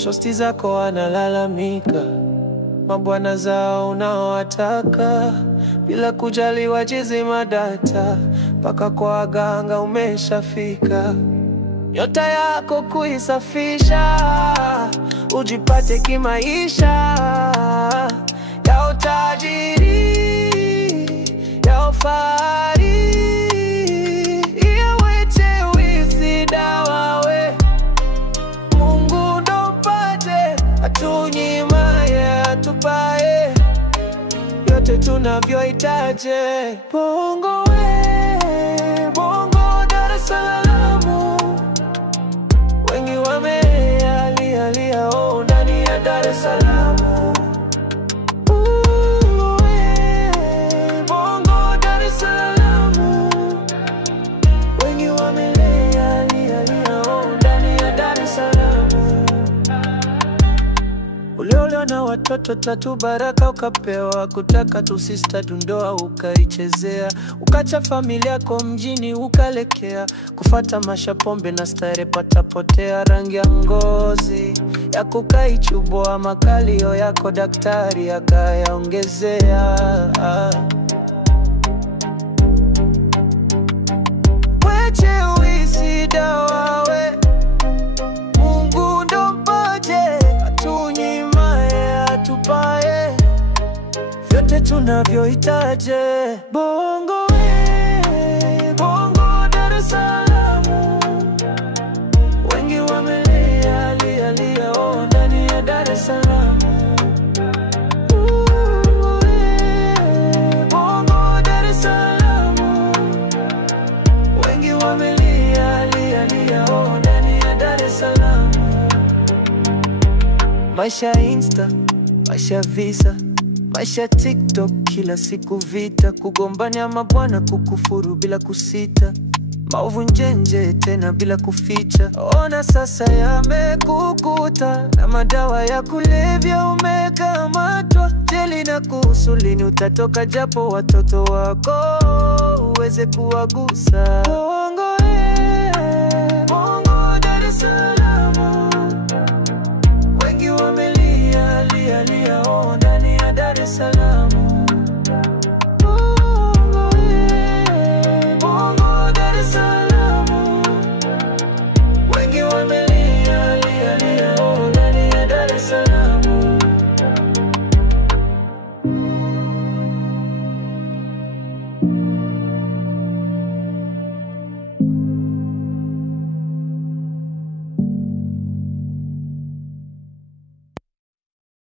Mashosti zako wanalalamika, mabwana zao unaowataka, bila kujali wajizima data, mpaka kwa waganga umeshafika. Nyota yako kuisafisha, ujipate kimaisha, ya utajiri, ya ufahari, iwete wizi dawa we. Mungu ndo mpate, atunyimaye atupaye yote tunavyohitaji. Bongo we, Bongo Dar es Salaam, wengi wamelia oh ndani ya Dar es Salaam. Bongo Dar es Salaam, wengi wamelia oh ndani ya Dar es Salaam. Uliolewa na watoto 3 baraka ukapewa, kutaka tu sister tundoa ukaichezea, ukacha familia yako mjini ukalekea, kufata mashapombe na stare patapotea. Rangi ya ngozi yako kaichubua, makalio yako daktari akayaongezea. Weche uisi dawa we, Mungu ndo mpaje, atunyimaye atupaye vyote tunavyohitaji. Bongo we, Bongo Dar es Salaam, wengi wamelia oh ndani ya Dar es Salaam. Bongo Dar es Salaam, wengi wamelia oh ndani ya Dar es Salaam. Maisha Insta, maisha visa, maisha TikTok, kila siku vita, kugombania mabwana, kukufuru bila kusita, maovu njenje tena bila kuficha. Ona sasa yamekukuta, na madawa ya kulevya umekamatwa, jeli na kuhusu lini utatoka, japo watoto wako uweze kuwagusa.